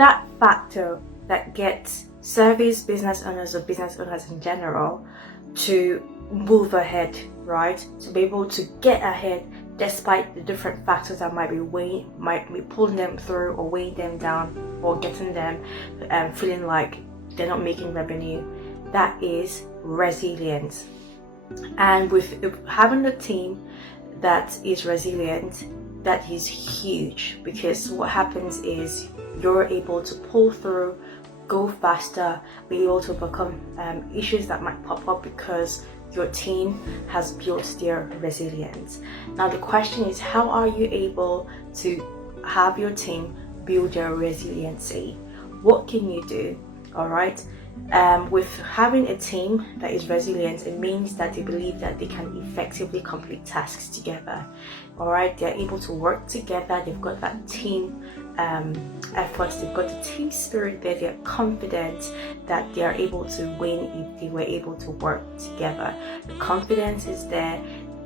that factor that gets service business owners or business owners in general to move ahead, right? To be able to get ahead despite the different factors that might be pulling them through or weighing them down or getting them feeling like they're not making revenue. That is resilience. And with having a team that is resilient, that is huge, because what happens is you're able to pull through, go faster, be able to overcome issues that might pop up because your team has built their resilience. Now the question is, how are you able to have your team build their resiliency? What can you do? All right. With having a team that is resilient, it means that they believe that they can effectively complete tasks together. All right, they're able to work together. They've got that team efforts. They've got the team spirit there. They're confident that they are able to win if they were able to work together. The confidence is there.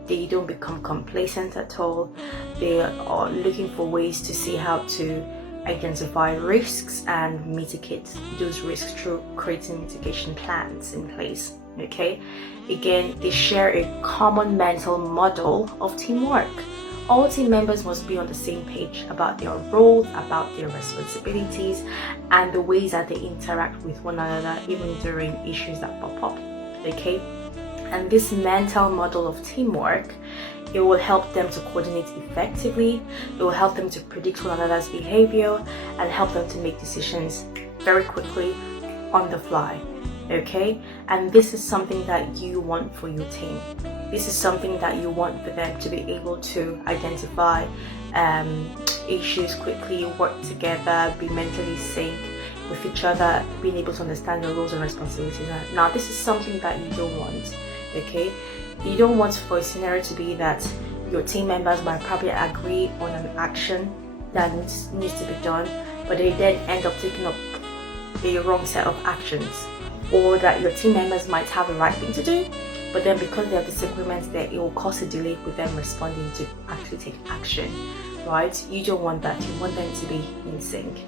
They don't become complacent at all. They are looking for ways to see how to identify risks and mitigate those risks through creating mitigation plans in place. Okay, again, they share a common mental model of teamwork. All team members must be on the same page about their roles, about their responsibilities, and the ways that they interact with one another, even during issues that pop up. Okay, and this mental model of teamwork, it will help them to coordinate effectively. It will help them to predict one another's behavior and help them to make decisions very quickly on the fly. Okay, and this is something that you want for your team. This is something that you want for them to be able to identify issues quickly, work together, be mentally sync with each other, being able to understand your roles and responsibilities. Now, this is something that you don't want. Okay, you don't want for a scenario to be that your team members might probably agree on an action that needs to be done, but they then end up taking up a wrong set of actions, or that your team members might have the right thing to do, but then because they have disagreements there, it will cause a delay with them responding to actually take action, right? You don't want that. You want them to be in sync.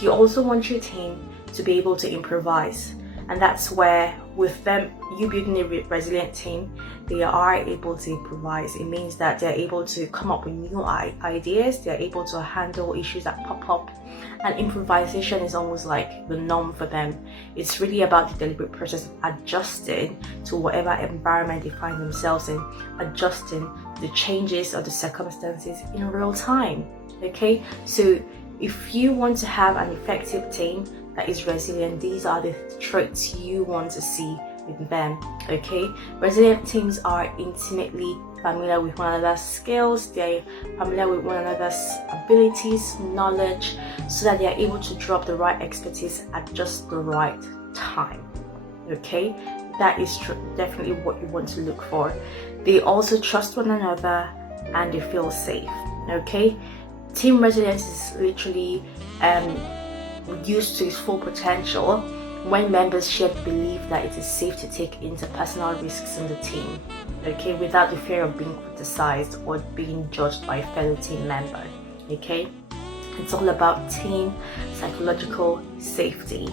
You also want your team to be able to improvise, and that's where, with them, you building a resilient team, they are able to improvise. It means that they're able to come up with new ideas. They're able to handle issues that pop up, and improvisation is almost like the norm for them. It's really about the deliberate process of adjusting to whatever environment they find themselves in, adjusting the changes of the circumstances in real time. Okay, so if you want to have an effective team that is resilient, these are the traits you want to see with them. Okay, resilient teams are intimately familiar with one another's skills. They're familiar with one another's abilities, knowledge, so that they are able to drop the right expertise at just the right time. Okay, that is definitely what you want to look for. They also trust one another and they feel safe. Okay, team resilience is literally used to its full potential when members share the belief that it is safe to take interpersonal risks in the team, okay, without the fear of being criticized or being judged by a fellow team member. Okay, it's all about team psychological safety,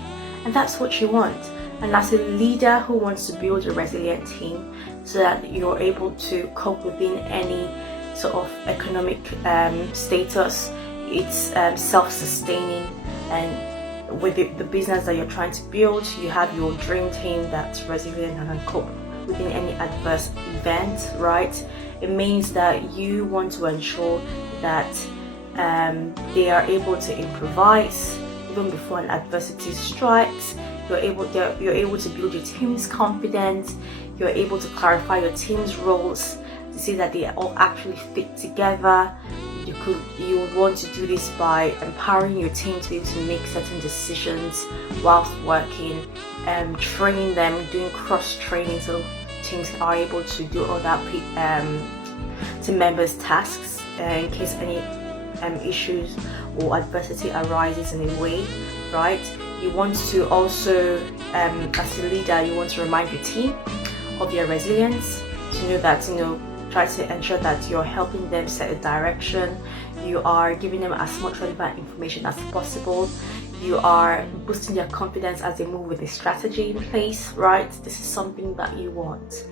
and that's what you want. And as a leader who wants to build a resilient team so that you're able to cope within any sort of economic status, it's self-sustaining, and with the business that you're trying to build, you have your dream team that's resilient and can cope within any adverse event, right? It means that you want to ensure that they are able to improvise even before an adversity strikes. You're able to build your team's confidence. You're able to clarify your team's roles to see that they all actually fit together. You would want to do this by empowering your team to be able to make certain decisions whilst working, training them, doing cross training so teams are able to do other team members' tasks in case any issues or adversity arises in a way, right? You want to also, as a leader, you want to remind your team of their resilience, to know that, try to ensure that you're helping them set a direction. You are giving them as much relevant information as possible. you are boosting their confidence as they move with a strategy in place, right? This is something that you want.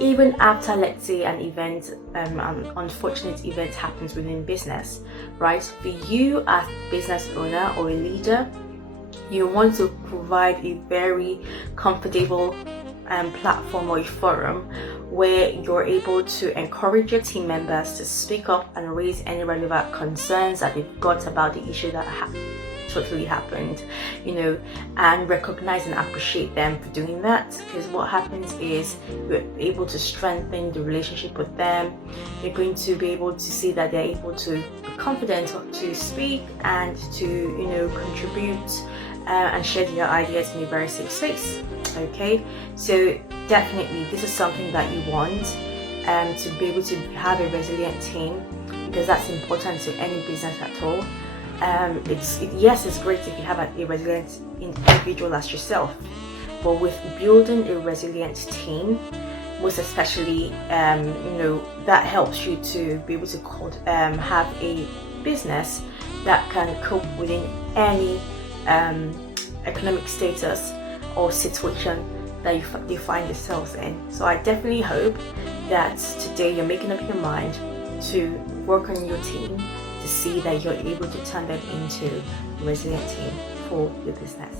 Even after, let's say, an event, an unfortunate event happens within business, right? For you as a business owner or a leader, you want to provide a very comfortable platform or a forum where you're able to encourage your team members to speak up and raise any relevant concerns that they've got about the issue that totally happened, and recognize and appreciate them for doing that. Because what happens is you're able to strengthen the relationship with them. You're going to be able to see that they're able to be confident to speak and to contribute and share their ideas in a very safe space. Okay, so definitely this is something that you want, to be able to have a resilient team, because that's important to any business at all. Yes, it's great if you have a resilient individual as yourself, but with building a resilient team, most especially, that helps you to be able to have a business that can cope within any economic status or situation that you find yourselves in. So I definitely hope that today you're making up your mind to work on your team, to see that you're able to turn them into a resilient team for your business.